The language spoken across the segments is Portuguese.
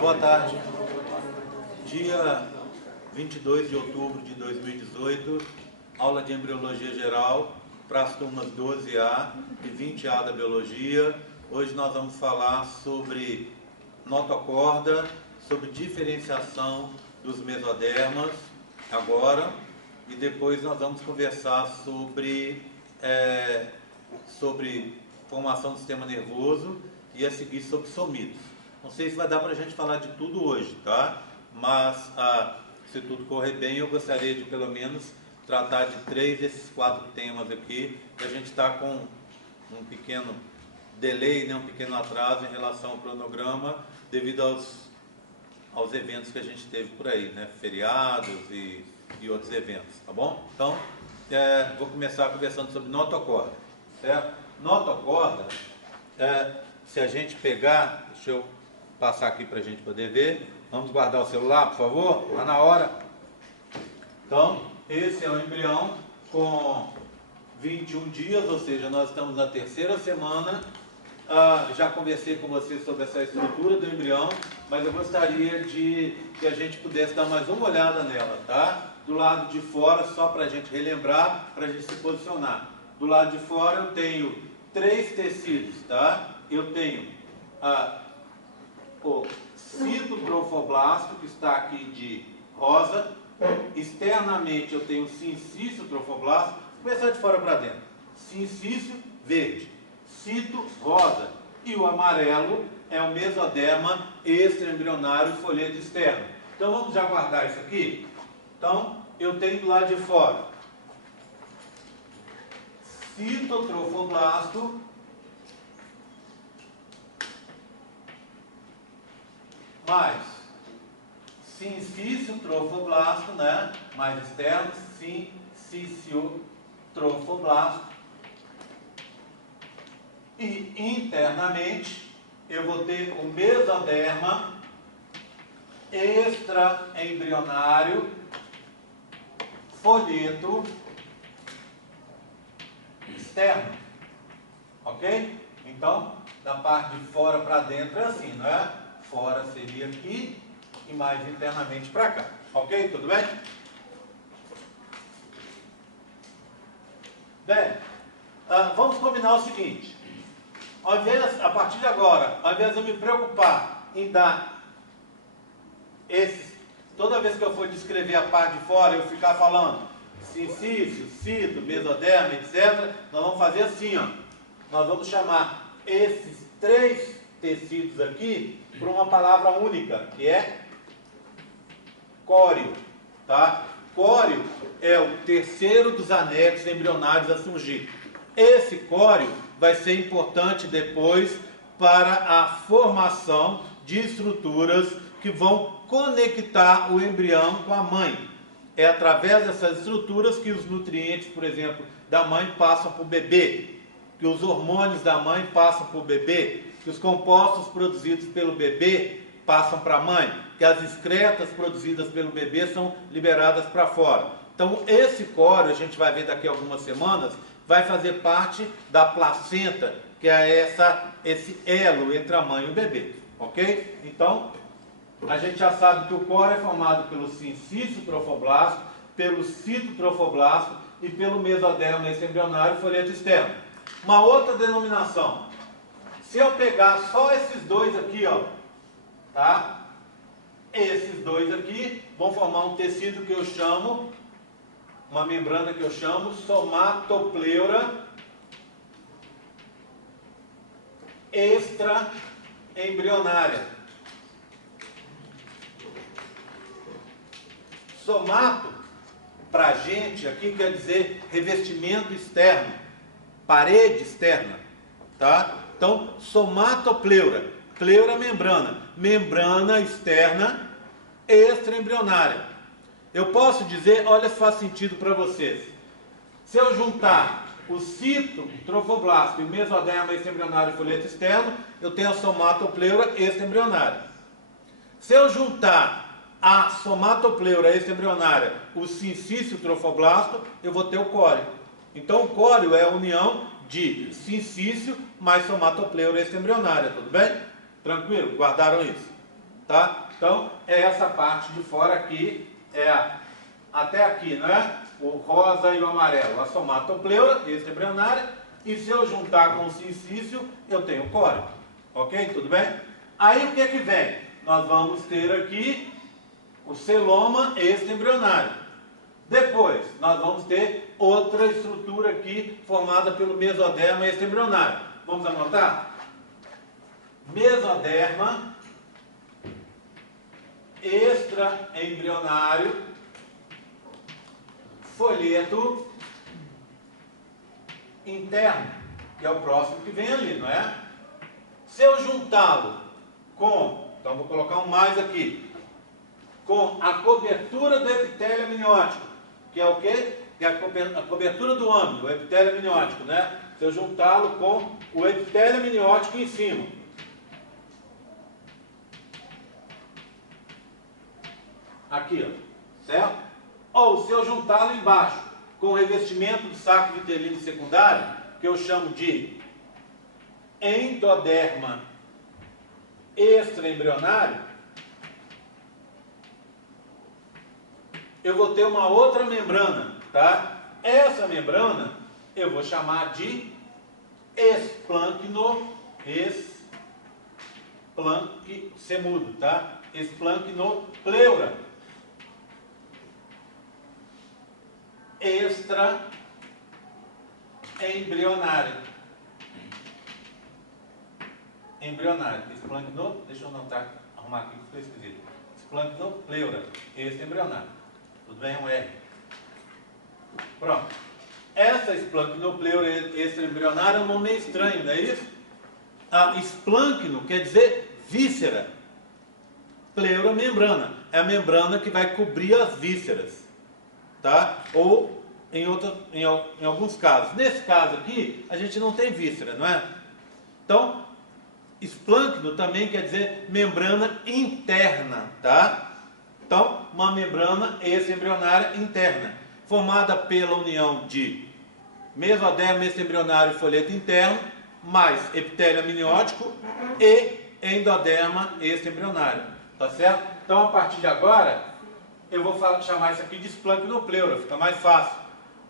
Boa tarde. Dia 22 de outubro de 2018, aula de Embriologia Geral para as turmas 12A e 20A da Biologia. Hoje nós vamos falar sobre notocorda, sobre diferenciação dos mesodermas, agora, e depois nós vamos conversar sobre formação do sistema nervoso e a seguir sobre somitos. Não sei se vai dar para a gente falar de tudo hoje, tá? Mas se tudo correr bem, eu gostaria de pelo menos tratar de 3 desses 4 temas aqui, que a gente está com um pequeno delay, né, um pequeno atraso em relação ao cronograma, devido aos eventos que a gente teve por aí, né? Feriados e outros eventos, tá bom? Então, vou começar conversando sobre notocorda, certo? Notocorda, se a gente pegar, deixa eu passar aqui para a gente poder ver, vamos guardar o celular, por favor, está na hora. Então, esse é o embrião com 21 dias, ou seja, nós estamos na 3ª semana. Já conversei com vocês sobre essa estrutura do embrião, mas eu gostaria de que a gente pudesse dar mais uma olhada nela, tá? Do lado de fora, só para a gente relembrar, para a gente se posicionar. Do lado de fora eu tenho 3 tecidos, tá? Eu tenho o citotrofoblasto, que está aqui de rosa. Externamente eu tenho o sincício trofoblasto. Vou começar de fora para dentro. Sincício verde, cito rosa, e o amarelo é o mesoderma extraembrionário folheto externo. Então vamos já guardar isso aqui. Então eu tenho do lado de fora citotrofoblasto mais sincício trofoblasto, né? Mais externo, sincício trofoblasto. E internamente eu vou ter o mesoderma extraembrionário folheto externo. Ok? Então, da parte de fora para dentro é assim, não é? Fora seria aqui e mais internamente para cá. Ok? Tudo bem? Bem, vamos combinar o seguinte. A partir de agora, ao invés de eu me preocupar em dar toda vez que eu for descrever a parte de fora, eu ficar falando sincício, cito, mesoderma, etc., nós vamos fazer assim, ó. Nós vamos chamar esses 3 tecidos aqui por uma palavra única, que é córeo, tá? Córeo é o terceiro dos anexos embrionários a surgir. Esse córeo vai ser importante depois para a formação de estruturas que vão conectar o embrião com a mãe. É através dessas estruturas que os nutrientes, por exemplo, da mãe passam para o bebê, que os hormônios da mãe passam para o bebê, que os compostos produzidos pelo bebê passam para a mãe, que as excretas produzidas pelo bebê são liberadas para fora. Então, esse córeo, a gente vai ver daqui a algumas semanas, vai fazer parte da placenta, que é esse elo entre a mãe e o bebê, ok? Então, a gente já sabe que o córeo é formado pelo sincício trofoblasto, pelo citotrofoblasto e pelo mesoderma extraembrionário folheto externo. Uma outra denominação. Se eu pegar só esses 2 aqui, ó, tá? Esses 2 aqui vão formar um tecido que eu chamo, uma membrana que eu chamo somatopleura extraembrionária. Somato, para a gente aqui, quer dizer revestimento externo, parede externa, tá? Então, somatopleura, pleura membrana, membrana externa extraembrionária. Eu posso dizer, olha se faz sentido para vocês. Se eu juntar o citotrofoblasto e o mesoderma extraembrionário folheto externo, eu tenho a somatopleura extraembrionária. Se eu juntar a somatopleura extraembrionária, o sincício trofoblasto, eu vou ter o córeo. Então o córeo é a união de sincício mais somatopleura extraembrionária, tudo bem? Tranquilo? Guardaram isso? tá? Então, é essa parte de fora aqui, até aqui, né? O rosa e o amarelo, a somatopleura, extraembrionária, e se eu juntar com o sincício, eu tenho córeo. Ok? Tudo bem? Aí o que é que vem? Nós vamos ter aqui o celoma extraembrionário. Depois, nós vamos ter outra estrutura aqui formada pelo mesoderma extraembrionário. Vamos anotar? Mesoderma extraembrionário, folheto interno, que é o próximo que vem ali, não é? Se eu juntá-lo com, então vou colocar um mais aqui, com a cobertura do epitélio amniótico, que é o quê? Que é a cobertura do âmago, o epitélio amniótico, né? Se eu juntá-lo com o epitélio amniótico em cima. Aqui, ó, certo? Ou se eu juntá-lo embaixo, com o revestimento do saco vitelino secundário, que eu chamo de endoderma extraembrionário, eu vou ter uma outra membrana, tá? Essa membrana eu vou chamar de semudo, tá? Esplanchnopleura extraembrionária. Deixa eu anotar, arrumar aqui que ficou esquisito. Esplanchnopleura extraembrionária. Tudo bem? Um R. Pronto. Essa esplanchnopleura extraembrionária é um nome meio estranho, não é isso? A esplâncno quer dizer víscera. Pleura, membrana. É a membrana que vai cobrir as vísceras. Tá? Ou em alguns casos. Nesse caso aqui, a gente não tem víscera, não é? Então, esplâncno também quer dizer membrana interna, tá? Então, uma membrana extraembrionária interna, formada pela união de mesoderma extraembrionário e folheto interno, mais epitélio amniótico e endoderma extraembrionário, tá certo? Então, a partir de agora, eu vou chamar isso aqui de esplanchnopleura, fica mais fácil.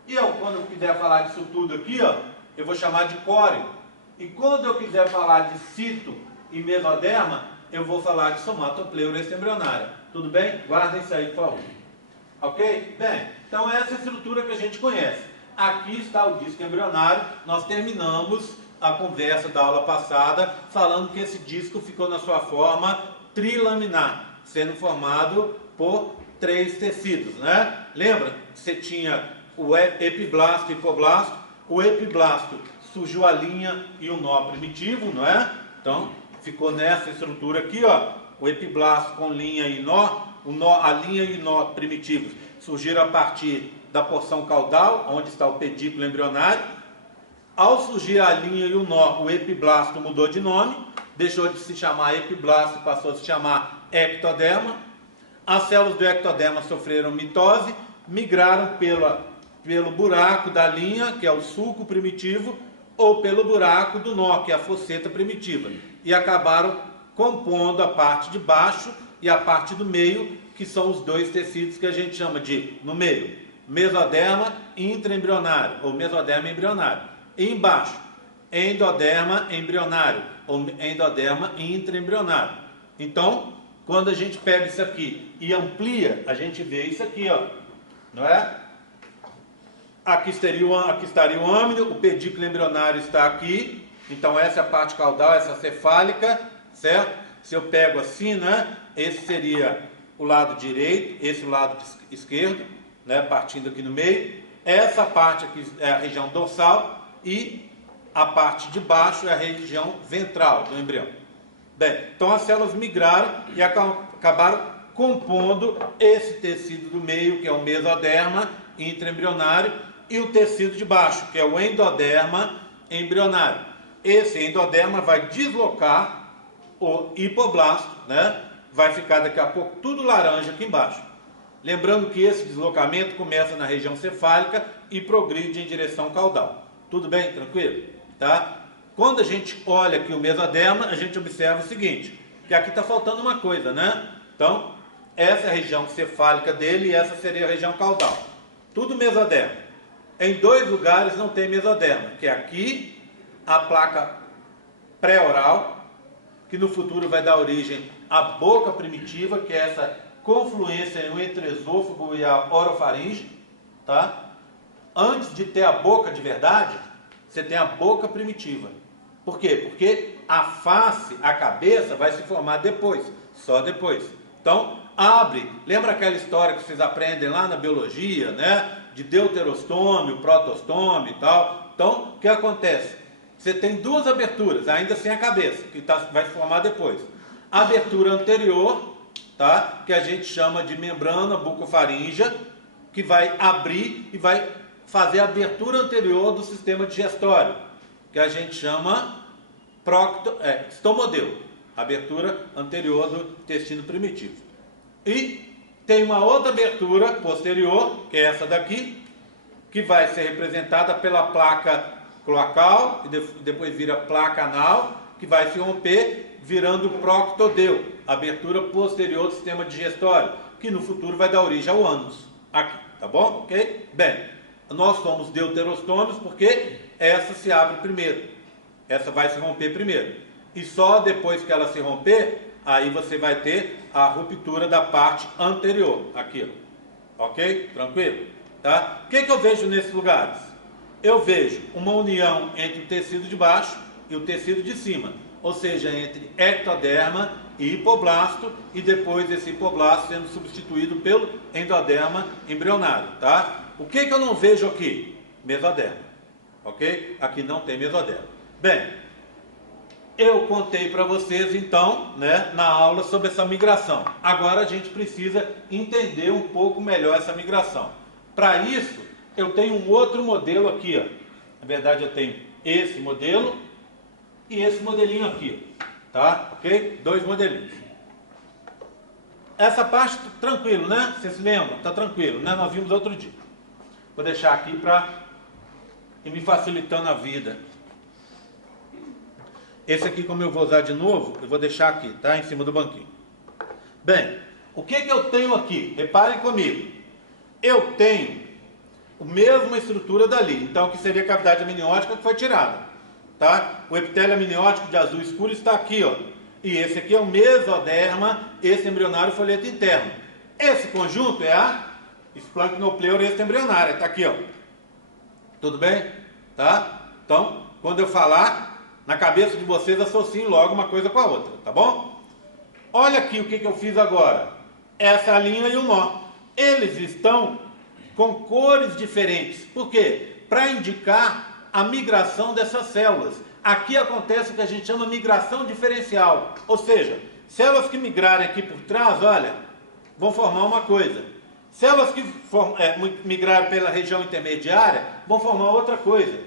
E eu, quando eu quiser falar disso tudo aqui, ó, eu vou chamar de córeo. E quando eu quiser falar de cito e mesoderma, eu vou falar de somatopleura extraembrionária. Tudo bem? Guardem isso aí, por favor. Ok? Bem, então essa é a estrutura que a gente conhece. Aqui está o disco embrionário. Nós terminamos a conversa da aula passada falando que esse disco ficou na sua forma trilaminar, sendo formado por 3 tecidos, né? Lembra que você tinha o epiblasto e hipoblasto. O epiblasto surgiu a linha e o nó primitivo, não é? Então, ficou nessa estrutura aqui, ó, o epiblasto com linha e nó, a linha e o nó primitivos surgiram a partir da porção caudal, onde está o pedículo embrionário. Ao surgir a linha e o nó, o epiblasto mudou de nome, deixou de se chamar epiblasto e passou a se chamar ectoderma. As células do ectoderma sofreram mitose, migraram pelo buraco da linha, que é o sulco primitivo, ou pelo buraco do nó, que é a fosseta primitiva, e acabaram compondo a parte de baixo e a parte do meio, que são os 2 tecidos que a gente chama de, no meio, mesoderma intraembrionário, ou mesoderma embrionário. E embaixo, endoderma embrionário, ou endoderma intraembrionário. Então, quando a gente pega isso aqui e amplia, a gente vê isso aqui, ó, não é? Aqui estaria o âmino, o pedículo embrionário está aqui. Então essa é a parte caudal, essa cefálica, certo? Se eu pego assim, né? Esse seria o lado direito, esse o lado esquerdo, né? Partindo aqui no meio. Essa parte aqui é a região dorsal e a parte de baixo é a região ventral do embrião. Bem, então as células migraram e acabaram compondo esse tecido do meio, que é o mesoderma intraembrionário, e o tecido de baixo, que é o endoderma embrionário. Esse endoderma vai deslocar o hipoblasto, né? Vai ficar daqui a pouco tudo laranja aqui embaixo. Lembrando que esse deslocamento começa na região cefálica e progride em direção caudal. Tudo bem? Tranquilo? Tá? Quando a gente olha aqui o mesoderma, a gente observa o seguinte, que aqui está faltando uma coisa, né? Então, essa é a região cefálica dele e essa seria a região caudal. Tudo mesoderma. Em 2 lugares não tem mesoderma, que é aqui a placa pré-oral, que no futuro vai dar origem à boca primitiva, que é essa confluência entre o esôfago e a orofaringe, tá? Antes de ter a boca de verdade, você tem a boca primitiva. Por quê? Porque a face, a cabeça, vai se formar depois, só depois. Então, abre. Lembra aquela história que vocês aprendem lá na biologia, né? De deuterostômio, protostômio e tal. Então, o que acontece? Você tem 2 aberturas, ainda sem a cabeça, que vai se formar depois. A abertura anterior, tá? Que a gente chama de membrana bucofaríngea, que vai abrir e vai fazer a abertura anterior do sistema digestório, que a gente chama estomodeu, abertura anterior do intestino primitivo. E tem uma outra abertura posterior, que é essa daqui, que vai ser representada pela placa cloacal, e depois vira placa anal, que vai se romper virando proctodeu, abertura posterior do sistema digestório, que no futuro vai dar origem ao ânus, aqui, tá bom? Ok? Bem, nós somos deuterostômios porque essa se abre primeiro, essa vai se romper primeiro, e só depois que ela se romper, aí você vai ter a ruptura da parte anterior, aqui, ok? Tranquilo? Tá? O que eu vejo nesses lugares? Eu vejo uma união entre o tecido de baixo e o tecido de cima, ou seja, entre ectoderma e hipoblasto, e depois esse hipoblasto sendo substituído pelo endoderma embrionário, tá? O que eu não vejo aqui? Mesoderma, ok? Aqui não tem mesoderma. Bem, eu contei para vocês então, né, na aula sobre essa migração. Agora a gente precisa entender um pouco melhor essa migração. Para isso, eu tenho um outro modelo aqui, ó. Na verdade, eu tenho esse modelo e esse modelinho aqui, tá? Ok? 2 modelinhos. Essa parte, tranquilo, né? Vocês se lembram? Tá tranquilo, né? Nós vimos outro dia. Vou deixar aqui para ir me facilitando a vida. Esse aqui, como eu vou usar de novo, eu vou deixar aqui, tá? Em cima do banquinho. Bem, o que eu tenho aqui? Reparem comigo. Eu tenho a mesma estrutura dali. Então, que seria a cavidade amniótica que foi tirada, tá? O epitélio amniótico de azul escuro está aqui, ó. E esse aqui é o mesoderma, esse embrionário folheto interno. Esse conjunto é a esplanchnopleura extraembrionária, está aqui, ó. Tudo bem? Tá? Então, quando eu falar, na cabeça de vocês associem logo uma coisa com a outra, tá bom? Olha aqui o que eu fiz agora. Essa linha e o nó. Eles estão com cores diferentes. Por quê? Para indicar a migração dessas células. Aqui acontece o que a gente chama de migração diferencial. Ou seja, células que migrarem aqui por trás, olha, vão formar uma coisa. Células que migrarem pela região intermediária vão formar outra coisa.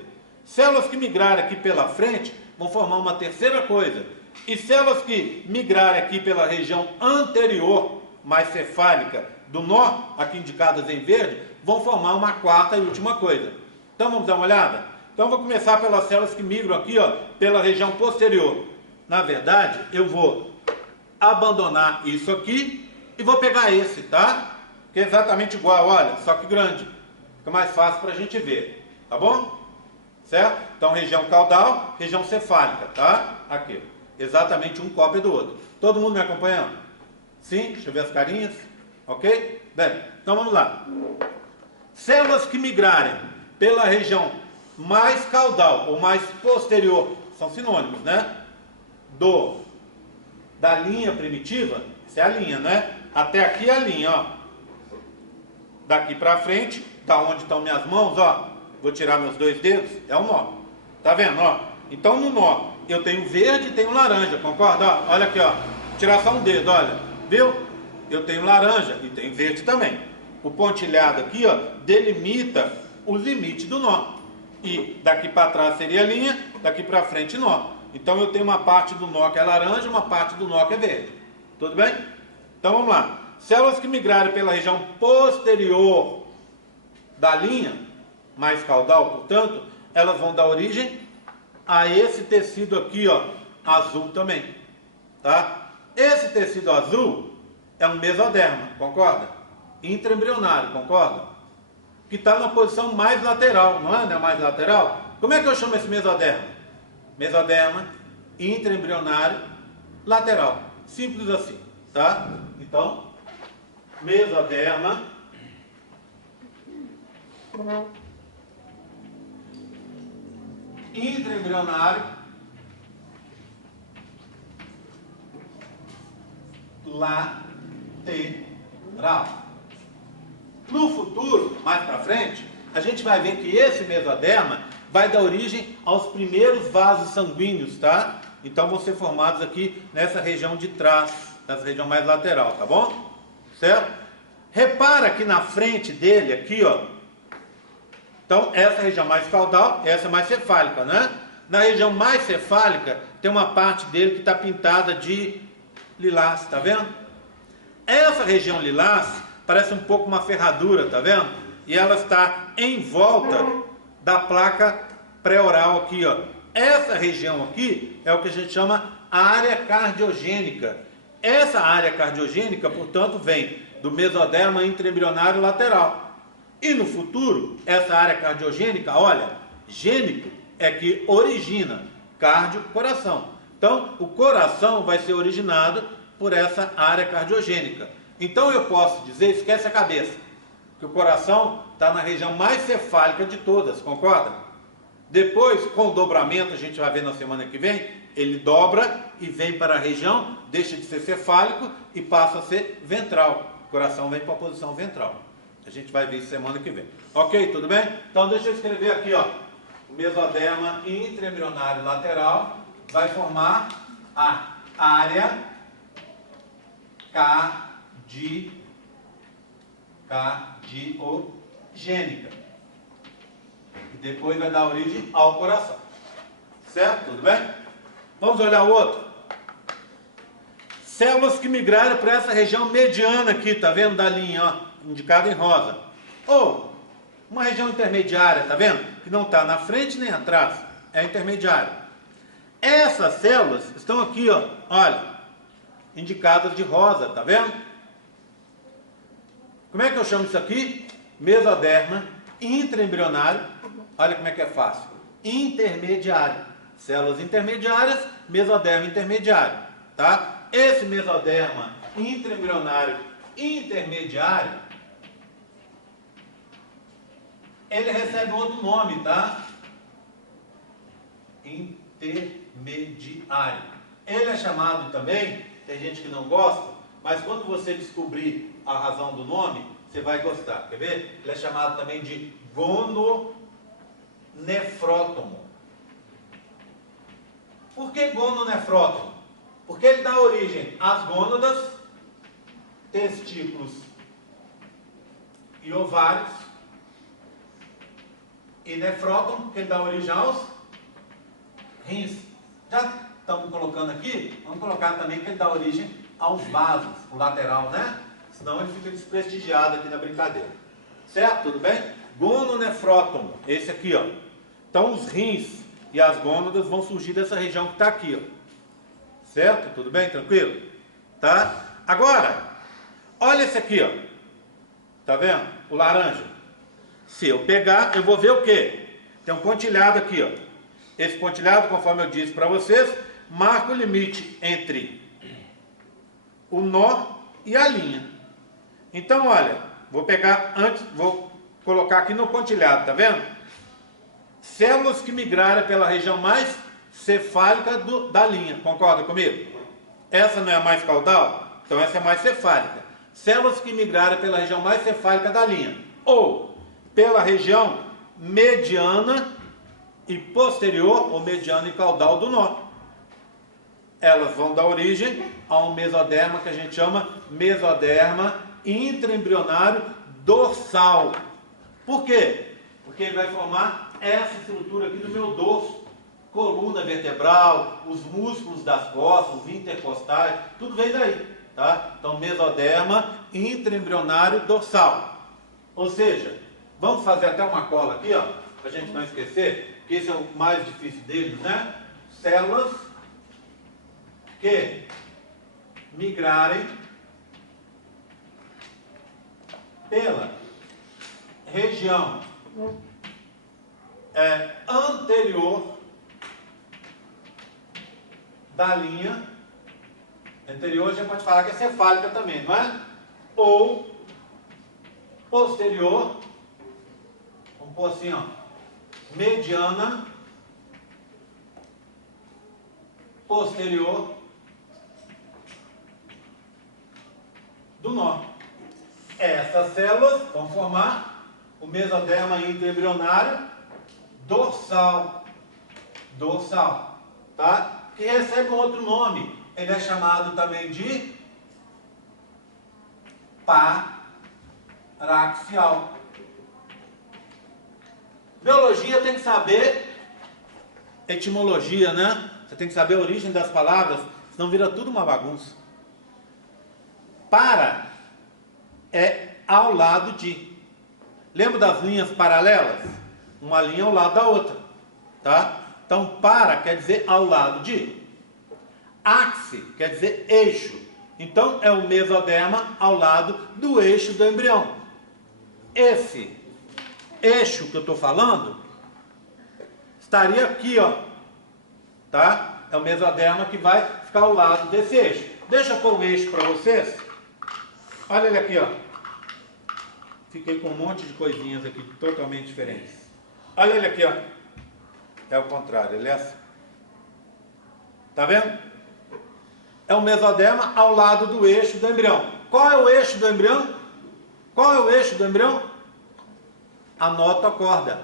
Células que migrarem aqui pela frente vão formar uma terceira coisa. E células que migrarem aqui pela região anterior, mais cefálica, do nó, aqui indicadas em verde, vão formar uma quarta e última coisa. Então vamos dar uma olhada? Então vou começar pelas células que migram aqui, ó, pela região posterior. Na verdade, eu vou abandonar isso aqui e vou pegar esse, tá? Que é exatamente igual, olha, só que grande. Fica mais fácil para a gente ver, tá bom? Certo? Então região caudal, região cefálica, tá? Aqui, exatamente um cópia do outro. Todo mundo me acompanhando? Sim? Deixa eu ver as carinhas. Ok? Bem, então vamos lá. Células que migrarem pela região mais caudal ou mais posterior, são sinônimos, né? Da linha primitiva, essa é a linha, né? Até aqui é a linha, ó. Daqui para frente, da onde estão minhas mãos, ó. Vou tirar meus 2 dedos, é um nó. Tá vendo, ó? Então no nó, eu tenho verde e tenho laranja, concorda? Ó, olha aqui, ó. Vou tirar só um dedo, olha. Viu? Eu tenho laranja e tenho verde também. O pontilhado aqui, ó, delimita o limite do nó. E daqui para trás seria a linha, daqui para frente nó. Então eu tenho uma parte do nó que é laranja, uma parte do nó que é verde. Tudo bem? Então vamos lá. Células que migrarem pela região posterior da linha, mais caudal, portanto, elas vão dar origem a esse tecido aqui, ó, azul também. Tá? tecido azul é um mesoderma, concorda? Intraembrionário, concorda? Que está na posição mais lateral, não é? Não é mais lateral? Como é que eu chamo esse mesoderma? Mesoderma intraembrionário lateral. Simples assim, tá? Então, mesoderma intraembrionário lateral. No futuro, mais para frente, a gente vai ver que esse mesoderma vai dar origem aos primeiros vasos sanguíneos, tá? Então vão ser formados aqui nessa região de trás, nessa região mais lateral, tá bom? Certo? Repara que na frente dele, aqui, ó. Então, essa região mais caudal, essa mais cefálica, né? Na região mais cefálica, tem uma parte dele que está pintada de lilás, tá vendo? Essa região lilás parece um pouco uma ferradura, tá vendo? E ela está em volta da placa pré-oral aqui, ó. Essa região aqui é o que a gente chama área cardiogênica. Essa área cardiogênica, portanto, vem do mesoderma intraembrionário lateral. E no futuro, essa área cardiogênica, olha, gênico é que origina, cardio, coração. Então, o coração vai ser originado por essa área cardiogênica. Então eu posso dizer, esquece a cabeça, que o coração está na região mais cefálica de todas, concorda? Depois, com o dobramento, a gente vai ver na semana que vem, ele dobra e vem para a região, deixa de ser cefálico e passa a ser ventral. O coração vem para a posição ventral. A gente vai ver isso semana que vem. Ok, tudo bem? Então deixa eu escrever aqui, ó. O mesoderma intraembrionário lateral vai formar a área cardiogênica. E depois vai dar origem ao coração. Certo? Tudo bem? Vamos olhar o outro. Células que migraram para essa região mediana aqui, tá vendo? Da linha, ó, indicada em rosa. Ou uma região intermediária, tá vendo? Que não está na frente nem atrás. É intermediária. Essas células estão aqui, ó, olha, indicadas de rosa, tá vendo? Como é que eu chamo isso aqui? Mesoderma intraembrionário. Olha como é que é fácil. Intermediário. Células intermediárias, mesoderma intermediário, tá? Esse mesoderma intraembrionário intermediário, ele recebe outro nome, tá? Intermediário. Ele é chamado também, tem gente que não gosta, mas quando você descobrir a razão do nome, você vai gostar. Quer ver? Ele é chamado também de gononefrótomo. Por que gononefrótomo? Porque ele dá origem às gônadas, testículos e ovários, e nefrótomo, que ele dá origem aos rins. Já estamos colocando aqui, vamos colocar também que ele dá origem aos vasos, o lateral, né? Senão ele fica desprestigiado aqui na brincadeira. Certo? Tudo bem? Gononefrótomo, esse aqui, ó. Então os rins e as gônadas vão surgir dessa região que está aqui, ó. Certo? Tudo bem? Tranquilo? Tá? Agora, olha esse aqui, ó. Tá vendo? O laranja. Se eu pegar, eu vou ver o quê? Tem um pontilhado aqui, ó. Esse pontilhado, conforme eu disse para vocês, marca o limite entre o nó e a linha. Então, olha, vou pegar antes, vou colocar aqui no pontilhado, tá vendo? Células que migraram pela região mais cefálica da linha, concorda comigo? Essa não é a mais caudal? Então essa é a mais cefálica. Células que migraram pela região mais cefálica da linha, ou pela região mediana e posterior, ou mediana e caudal do nó. Elas vão dar origem a um mesoderma que a gente chama mesoderma intraembrionário dorsal. Por quê? Porque ele vai formar essa estrutura aqui do meu dorso. Coluna vertebral, os músculos das costas, os intercostais, tudo vem daí, tá? Então, mesoderma intraembrionário dorsal. Ou seja, vamos fazer até uma cola aqui, ó, pra gente não esquecer, que esse é o mais difícil deles, né? Células que migrarem pela região anterior da linha, anterior a gente pode falar que é cefálica também, não é? Ou posterior, vamos pôr assim, ó, mediana, posterior do nó. Essas células vão formar o mesoderma intraembrionário dorsal, tá? Que recebe um outro nome. Ele é chamado também de paraxial. Biologia tem que saber etimologia, né? Você tem que saber a origem das palavras, senão vira tudo uma bagunça. Para é ao lado de. Lembra das linhas paralelas? Uma linha ao lado da outra, tá? Então, para quer dizer ao lado de. Áxice quer dizer eixo. Então, é o mesoderma ao lado do eixo do embrião. Esse eixo que eu estou falando estaria aqui, ó, tá? É o mesoderma que vai ficar ao lado desse eixo. Deixa eu pôr o eixo para vocês. Olha ele aqui, ó. Fiquei com um monte de coisinhas aqui totalmente diferentes. Olha ele aqui, ó. É o contrário, ele é assim. Tá vendo? É o mesoderma ao lado do eixo do embrião. Qual é o eixo do embrião? Qual é o eixo do embrião? A notocorda,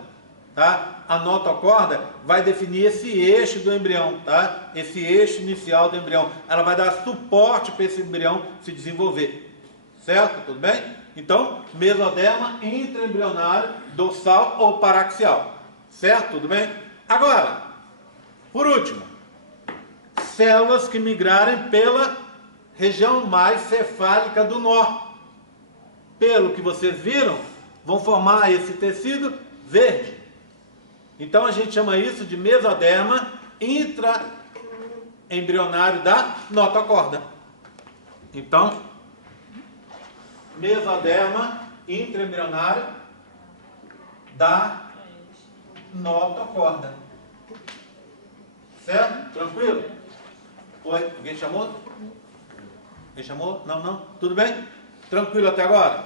tá? A notocorda vai definir esse eixo do embrião, tá? Esse eixo inicial do embrião. Ela vai dar suporte para esse embrião se desenvolver. Certo? Tudo bem? Então, mesoderma intraembrionário dorsal ou paraxial. Certo? Tudo bem? Agora, por último, células que migrarem pela região mais cefálica do nó. Pelo que vocês viram, vão formar esse tecido verde. Então a gente chama isso de mesoderma intraembrionário da notocorda. Então, mesoderma intraembrionário da notocorda. Certo? Tranquilo? Oi? Alguém chamou? Alguém chamou? Não, não? Tudo bem? Tranquilo até agora?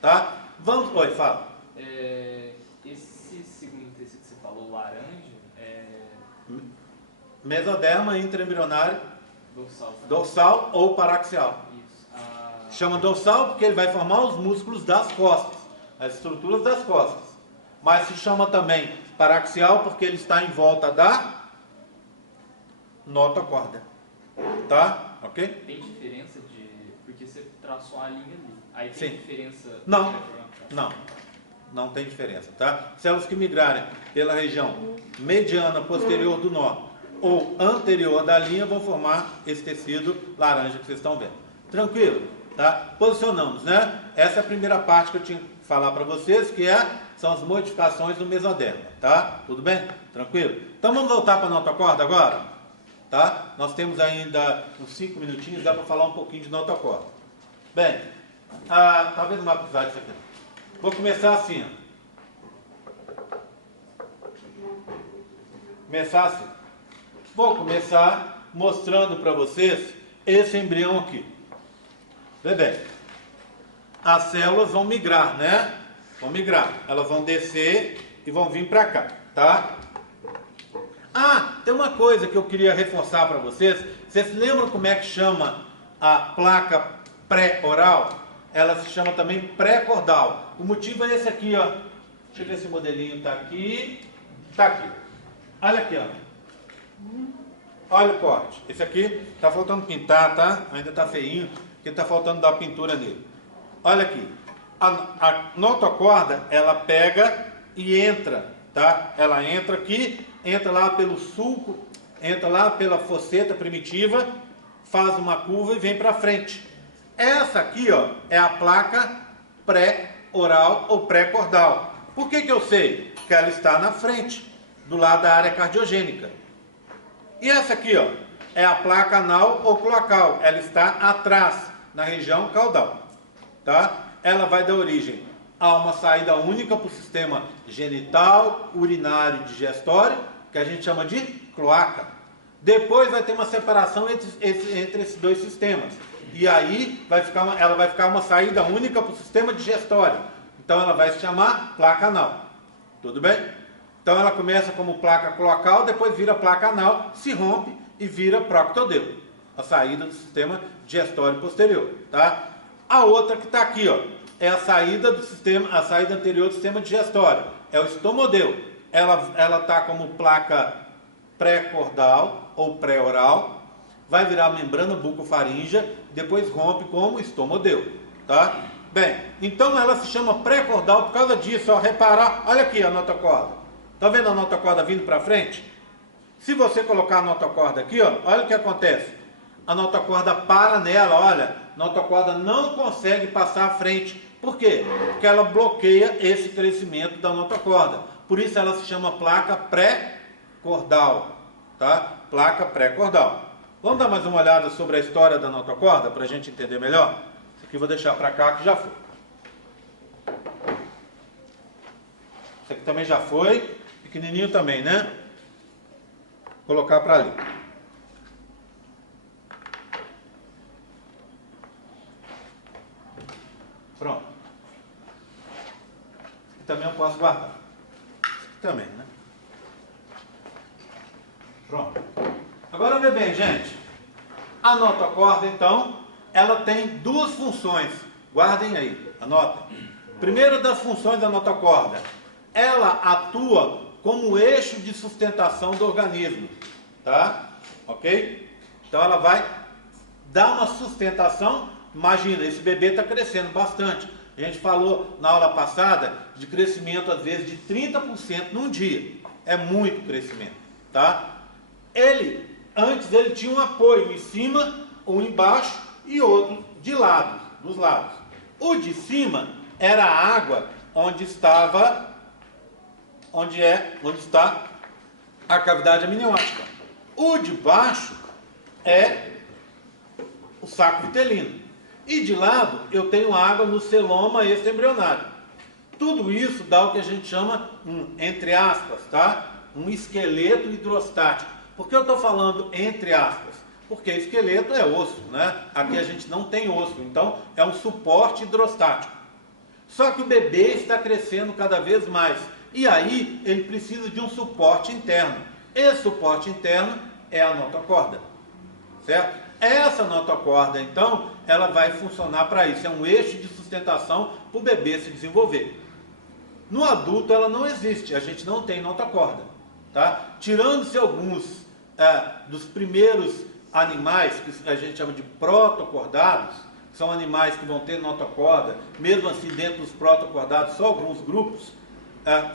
Tá? Vamos. Oi, fala. Esse segundo tecido que você falou, laranja, Mesoderma intraembrionário dorsal ou paraxial. Isso. Chama dorsal porque ele vai formar os músculos das costas, as estruturas das costas. Mas se chama também paraxial porque ele está em volta da notocorda. Tá? Ok? Tem diferença de... Porque você traçou a linha ali. Aí tem Sim. diferença... Não tem diferença, tá? Células que migrarem pela região mediana posterior do nó ou anterior da linha vão formar esse tecido laranja que vocês estão vendo. Tranquilo? Tá? Posicionamos, né? Essa é a primeira parte que eu tinha que falar para vocês, que são as modificações do mesoderma, tá? Tudo bem? Tranquilo? Então vamos voltar para a notocorda agora? Tá? Nós temos ainda uns 5 minutinhos, dá para falar um pouquinho de notocorda. Bem, talvez não vá precisar disso aqui. Vou começar assim, ó. Vou começar mostrando para vocês esse embrião aqui. Vê bem. As células vão migrar, né? Vão migrar. Elas vão descer e vão vir para cá, tá? Tem uma coisa que eu queria reforçar para vocês. Vocês lembram como é que chama a placa pré-oral? Ela se chama também pré-cordal. O motivo é esse aqui, ó. Deixa eu ver se o modelinho tá aqui. Tá aqui. Olha aqui, ó. Olha o corte. Esse aqui tá faltando pintar, tá? Ainda tá feinho, porque tá faltando dar pintura nele. Olha aqui. A notocorda, ela pega e entra, tá? Ela entra aqui, entra lá pelo sulco, entra lá pela fosseta primitiva, faz uma curva e vem para frente. Essa aqui, ó, é a placa pré-oral ou pré-cordal. Por que eu sei? Que ela está na frente, do lado da área cardiogênica. E essa aqui, ó, é a placa anal ou cloacal. Ela está atrás, na região caudal. Tá? Ela vai dar origem a uma saída única para o sistema genital, urinário e digestório, que a gente chama de cloaca. Depois vai ter uma separação entre esses dois sistemas. E aí ela vai ficar uma saída única para o sistema digestório. Então ela vai se chamar placa anal. Tudo bem? Então ela começa como placa cloacal, depois vira placa anal, se rompe e vira proctodeu, a saída do sistema digestório posterior. Tá? A outra que está aqui, ó, é a saída anterior do sistema digestório, é o estomodeu. Ela está como placa pré-cordal ou pré-oral, vai virar membrana bucofaríngea, depois rompe como estomodeu, tá? Bem, então ela se chama pré-cordal por causa disso, ó, reparar, olha aqui a notocorda, tá vendo a notocorda vindo para frente? Se você colocar a notocorda aqui, ó, olha o que acontece, a notocorda para nela, olha, a notocorda não consegue passar à frente, por quê? Porque ela bloqueia esse crescimento da notocorda, por isso ela se chama placa pré-cordal, tá? Placa pré-cordal. Vamos dar mais uma olhada sobre a história da notocorda para a gente entender melhor? Isso aqui eu vou deixar para cá que já foi. Isso aqui também já foi, pequenininho também, né? Vou colocar para ali. Pronto. Isso aqui também eu posso guardar. Isso aqui também, né? Pronto. Agora vê bem, gente. A notocorda, então, ela tem duas funções. Guardem aí, anotem. Primeira das funções da notocorda, ela atua como eixo de sustentação do organismo, tá? Ok? Então ela vai dar uma sustentação. Imagina, esse bebê está crescendo bastante. A gente falou na aula passada de crescimento, às vezes, de 30% num dia. É muito crescimento, tá? Antes ele tinha um apoio em cima, um embaixo e outro de lado, dos lados. O de cima era a água onde está a cavidade amniótica. O de baixo é o saco vitelino. E de lado eu tenho água no celoma extraembrionário. Tudo isso dá o que a gente chama, entre aspas, tá? Um esqueleto hidrostático. Por que eu estou falando entre aspas? Porque esqueleto é osso, né? Aqui a gente não tem osso, então é um suporte hidrostático. Só que o bebê está crescendo cada vez mais. E aí ele precisa de um suporte interno. Esse suporte interno é a notocorda. Certo? Essa notocorda, então, ela vai funcionar para isso. É um eixo de sustentação para o bebê se desenvolver. No adulto ela não existe, a gente não tem notocorda. Tá? Tirando-se alguns dos primeiros animais, que a gente chama de protocordados, são animais que vão ter notocorda, mesmo assim dentro dos protocordados, só alguns grupos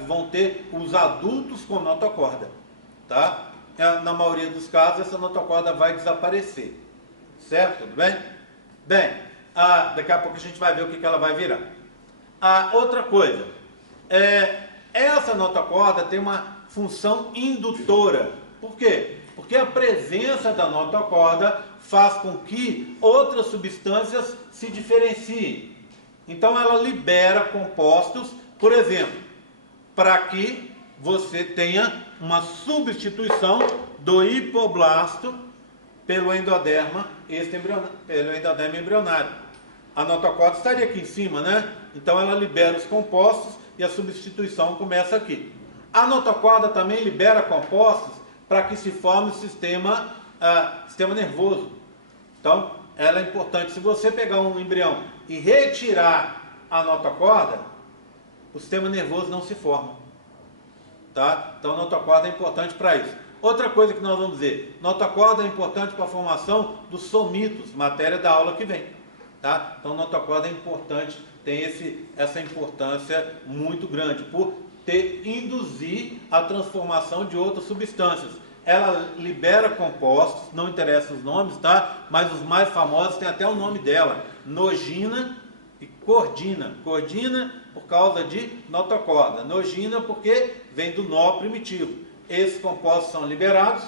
vão ter os adultos com notocorda. Tá? Na maioria dos casos, essa notocorda vai desaparecer. Certo? Tudo bem? Bem, daqui a pouco a gente vai ver o que ela vai virar. Outra coisa, essa notocorda tem uma função indutora. Por quê? Porque a presença da notocorda faz com que outras substâncias se diferenciem. Então ela libera compostos, por exemplo, para que você tenha uma substituição do hipoblasto pelo endoderma embrionário. A notocorda estaria aqui em cima, né? Então ela libera os compostos e a substituição começa aqui. A notocorda também libera compostos para que se forme o sistema nervoso. Então, ela é importante. Se você pegar um embrião e retirar a notocorda, o sistema nervoso não se forma. Tá? Então, a notocorda é importante para isso. Outra coisa que nós vamos dizer, notocorda é importante para a formação dos somitos, matéria da aula que vem. Tá? Então, notocorda é importante, tem essa importância muito grande, por induzir a transformação de outras substâncias. Ela libera compostos, não interessam os nomes, tá? Mas os mais famosos têm até o nome dela, nogina e cordina. Cordina por causa de notocorda, nogina porque vem do nó primitivo. Esses compostos são liberados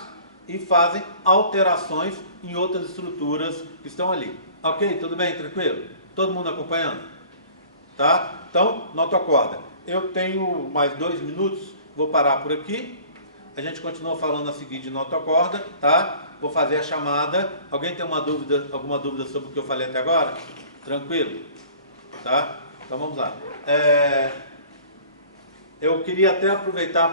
e fazem alterações em outras estruturas que estão ali. Ok? Tudo bem? Tranquilo? Todo mundo acompanhando? Tá? Então, notocorda. Eu tenho mais 2 minutos, vou parar por aqui. A gente continua falando a seguir de notocorda, tá? Vou fazer a chamada. Alguém tem alguma dúvida sobre o que eu falei até agora? Tranquilo? Tá? Então vamos lá. Eu queria até aproveitar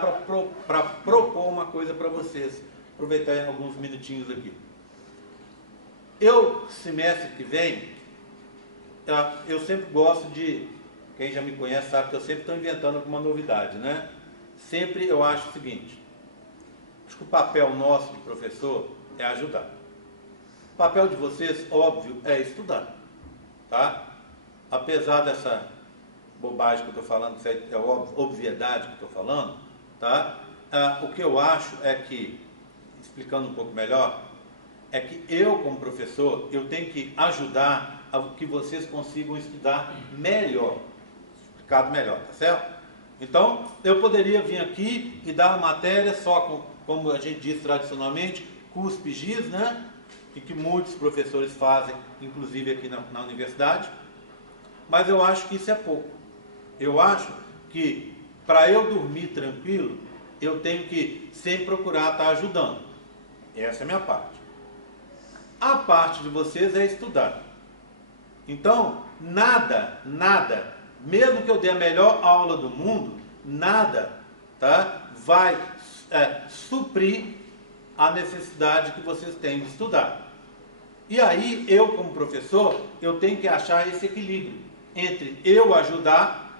para propor uma coisa para vocês. Aproveitar alguns minutinhos aqui. Semestre que vem, eu sempre gosto de... Quem já me conhece sabe que eu sempre estou inventando alguma novidade, né? Sempre eu acho o seguinte. Acho que o papel nosso de professor é ajudar. O papel de vocês, óbvio, é estudar. Tá? Apesar dessa bobagem que eu estou falando, é obviedade que eu estou falando, tá? O que eu acho é que, explicando um pouco melhor, é que eu, como professor, eu tenho que ajudar a que vocês consigam estudar melhor. Explicado melhor, tá certo? Então, eu poderia vir aqui e dar a matéria só como a gente diz tradicionalmente, cuspe-giz, né? E que muitos professores fazem, inclusive aqui na universidade. Mas eu acho que isso é pouco. Eu acho que, para eu dormir tranquilo, eu tenho que sempre procurar estar ajudando. Essa é a minha parte. A parte de vocês é estudar. Então, nada, mesmo que eu dê a melhor aula do mundo, nada, tá, vai suprir a necessidade que vocês têm de estudar. E aí, eu como professor, eu tenho que achar esse equilíbrio entre eu ajudar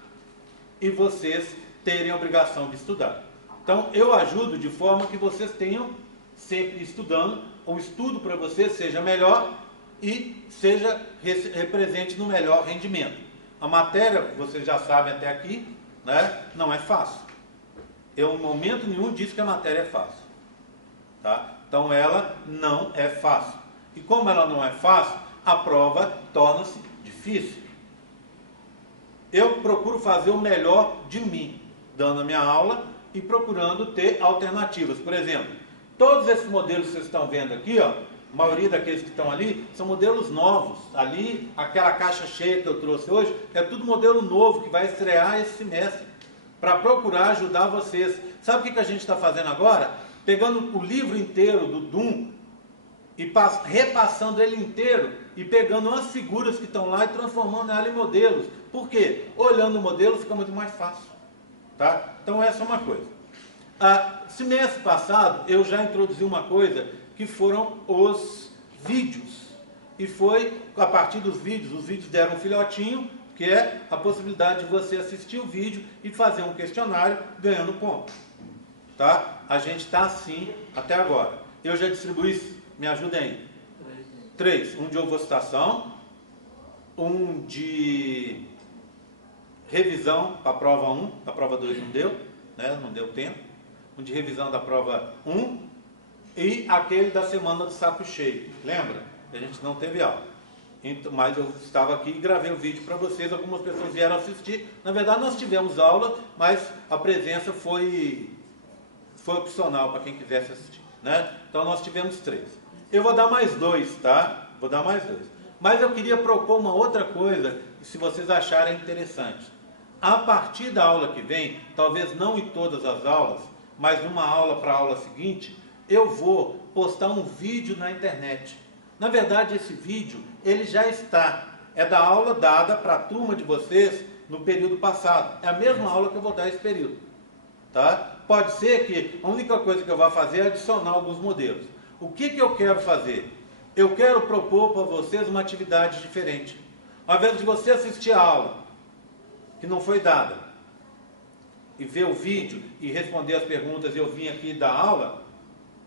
e vocês terem a obrigação de estudar. Então, eu ajudo de forma que vocês tenham sempre estudando, o estudo para vocês seja melhor e seja represente no melhor rendimento. A matéria, vocês já sabem até aqui, né, não é fácil. Eu, em momento nenhum, disse que a matéria é fácil. Tá? Então, ela não é fácil. E como ela não é fácil, a prova torna-se difícil. Eu procuro fazer o melhor de mim, dando a minha aula e procurando ter alternativas. Por exemplo, todos esses modelos que vocês estão vendo aqui, ó, a maioria daqueles que estão ali, são modelos novos. Ali, aquela caixa cheia que eu trouxe hoje, é tudo modelo novo que vai estrear esse semestre, para procurar ajudar vocês. Sabe o que a gente está fazendo agora? Pegando o livro inteiro do Doom e repassando ele inteiro e pegando as figuras que estão lá e transformando ela em modelos. Por quê? Olhando o modelo fica muito mais fácil. Tá? Então essa é uma coisa. Semestre passado eu já introduzi uma coisa que foram os vídeos. E foi a partir dos vídeos, os vídeos deram um filhotinho, que é a possibilidade de você assistir o vídeo e fazer um questionário ganhando ponto. Tá? A gente está assim até agora. Eu já distribuí, me ajudem aí. 3. Um de ovocitação, um de revisão para a prova 1, a prova 2 não deu, né? Não deu tempo. Um de revisão da prova 1 e aquele da semana do saco cheio. Lembra? A gente não teve aula. Então, mas eu estava aqui e gravei o vídeo para vocês, algumas pessoas vieram assistir. Na verdade nós tivemos aula, mas a presença foi opcional para quem quisesse assistir, né? Então nós tivemos 3. Eu vou dar mais 2, tá? Vou dar mais 2. Mas eu queria propor uma outra coisa, se vocês acharem interessante. A partir da aula que vem, talvez não em todas as aulas, mas numa aula para a aula seguinte, eu vou postar um vídeo na internet. Na verdade, esse vídeo, ele já está. É da aula dada para a turma de vocês no período passado. É a mesma aula que eu vou dar esse período. Tá? Pode ser que a única coisa que eu vou fazer é adicionar alguns modelos. O que eu quero fazer? Eu quero propor para vocês uma atividade diferente. Ao invés de você assistir a aula, que não foi dada, e ver o vídeo e responder as perguntas e eu vim aqui dar aula,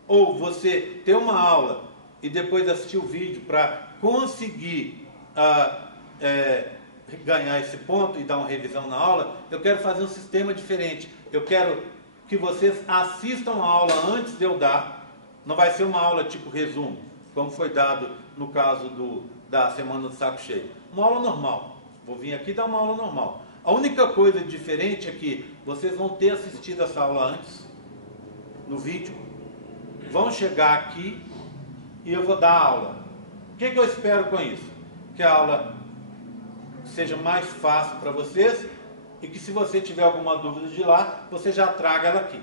ou você ter uma aula e depois assistir o vídeo para conseguir ganhar esse ponto e dar uma revisão na aula, eu quero fazer um sistema diferente. Eu quero que vocês assistam a aula antes de eu dar. Não vai ser uma aula tipo resumo, como foi dado no caso da semana do saco cheio. Uma aula normal. Vou vir aqui dar uma aula normal. A única coisa diferente é que vocês vão ter assistido essa aula antes, no vídeo, vão chegar aqui e eu vou dar aula. O que eu espero com isso? Que a aula seja mais fácil para vocês e que, se você tiver alguma dúvida de lá, você já traga ela aqui.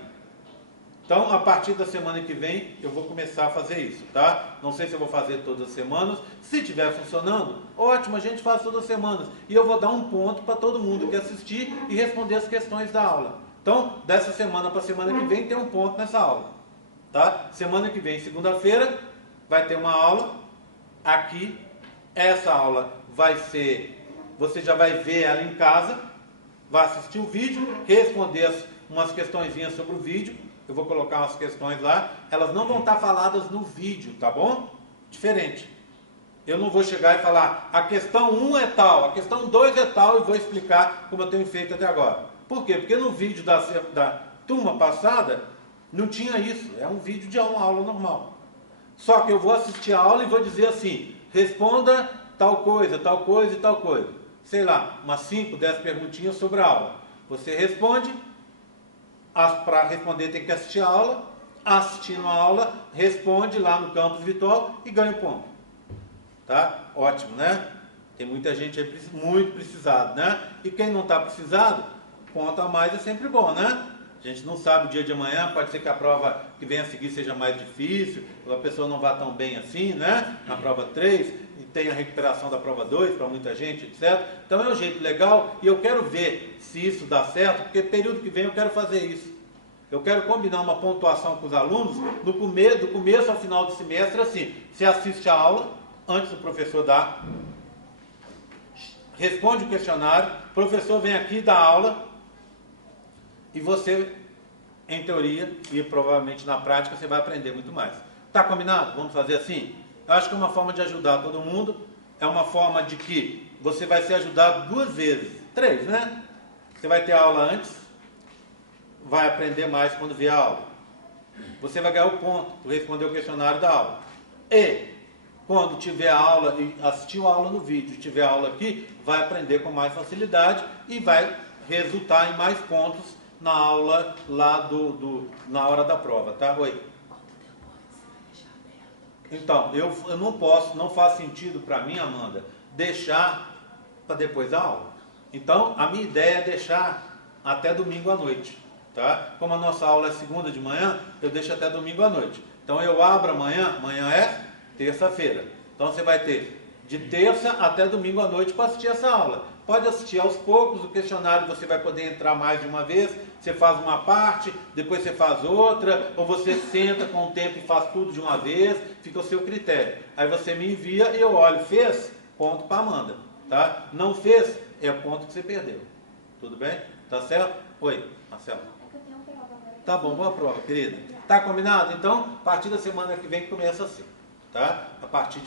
Então, a partir da semana que vem, eu vou começar a fazer isso, tá? Não sei se eu vou fazer todas as semanas. Se estiver funcionando, ótimo, a gente faz todas as semanas. E eu vou dar um ponto para todo mundo que assistir e responder as questões da aula. Então, dessa semana para a semana que vem, tem um ponto nessa aula, tá? Semana que vem, segunda-feira, vai ter uma aula aqui. Essa aula vai ser, você já vai ver ela em casa, vai assistir o vídeo, responder umas questõezinhas sobre o vídeo. Eu vou colocar umas questões lá, elas não vão estar faladas no vídeo, tá bom? Diferente. Eu não vou chegar e falar, a questão 1 é tal, a questão 2 é tal, e vou explicar como eu tenho feito até agora. Por quê? Porque no vídeo da turma passada, não tinha isso. É um vídeo de uma aula normal. Só que eu vou assistir a aula e vou dizer assim, responda tal coisa e tal coisa. Sei lá, umas 5, 10 perguntinhas sobre a aula. Você responde. Para responder tem que assistir a aula, assistindo a aula, responde lá no campus virtual e ganha um ponto. Tá? Ótimo, né? Tem muita gente aí muito precisado, né? E quem não está precisado, ponto a mais é sempre bom, né? A gente não sabe o dia de amanhã, pode ser que a prova que vem a seguir seja mais difícil, ou a pessoa não vá tão bem assim, né? Na prova 3, e tem a recuperação da prova 2 para muita gente, etc. Então é um jeito legal e eu quero ver se isso dá certo, porque período que vem eu quero fazer isso. Eu quero combinar uma pontuação com os alunos do começo ao final do semestre, assim, você assiste a aula, antes do professor dar, responde o questionário, o professor vem aqui dar aula, e você, em teoria, e provavelmente na prática, você vai aprender muito mais. Tá combinado? Vamos fazer assim? Eu acho que é uma forma de ajudar todo mundo, é uma forma de que você vai ser ajudado 2 vezes, 3, né? Você vai ter aula antes, vai aprender mais quando vier a aula. Você vai ganhar o ponto por responder o questionário da aula. E, quando tiver a aula e assistiu a aula no vídeo, tiver a aula aqui, vai aprender com mais facilidade e vai resultar em mais pontos na aula lá na hora da prova, tá? Oi. Então, eu não posso, não faz sentido para mim, Amanda, deixar para depois da aula. Então, a minha ideia é deixar até domingo à noite, tá? Como a nossa aula é segunda de manhã, eu deixo até domingo à noite. Então, eu abro amanhã é terça-feira. Então, você vai ter de terça até domingo à noite para assistir essa aula. Pode assistir aos poucos, o questionário você vai poder entrar mais de uma vez, você faz uma parte, depois você faz outra, ou você senta com o tempo e faz tudo de uma vez, fica ao seu critério. Aí você me envia e eu olho, fez? Ponto para Amanda, tá? Não fez? É o ponto que você perdeu. Tudo bem? Tá certo? Oi, Marcelo. Tá bom, boa prova, querida. Tá combinado? Então, a partir da semana que vem começa assim, tá? A partir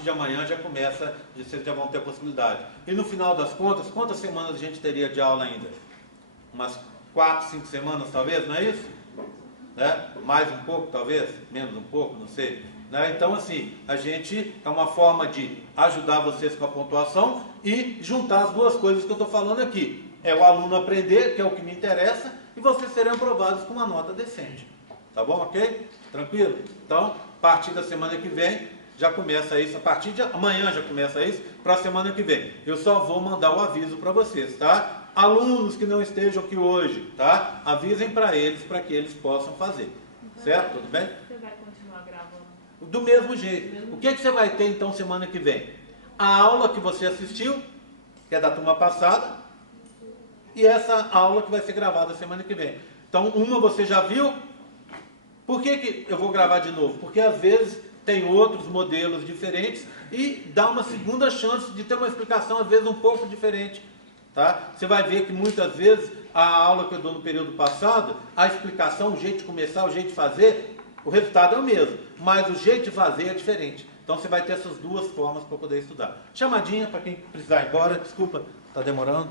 de amanhã já começa, vocês já vão ter a possibilidade. E no final das contas, quantas semanas a gente teria de aula ainda? Umas 4, 5 semanas talvez, não é isso? Né? Mais um pouco talvez, menos um pouco, não sei. Né? Então assim, a gente é uma forma de ajudar vocês com a pontuação e juntar as duas coisas que eu estou falando aqui. É o aluno aprender, que é o que me interessa, e vocês serem aprovados com uma nota decente. Tá bom, ok? Tranquilo? Então, a partir da semana que vem, já começa isso, a partir de amanhã já começa isso, para a semana que vem. Eu só vou mandar o aviso para vocês, tá? Alunos que não estejam aqui hoje, tá? Avisem para eles, para que eles possam fazer. Certo? Tudo bem? Você vai continuar gravando? Do mesmo jeito. O que você vai ter então semana que vem? A aula que você assistiu, que é da turma passada, e essa aula que vai ser gravada semana que vem. Então, uma você já viu. Por que eu vou gravar de novo? Porque às vezes tem outros modelos diferentes e dá uma segunda chance de ter uma explicação, às vezes, um pouco diferente. Tá? Você vai ver que muitas vezes a aula que eu dou no período passado, a explicação, o jeito de começar, o jeito de fazer, o resultado é o mesmo, mas o jeito de fazer é diferente. Então você vai ter essas duas formas para poder estudar. Chamadinha para quem precisar ir embora, desculpa, está demorando.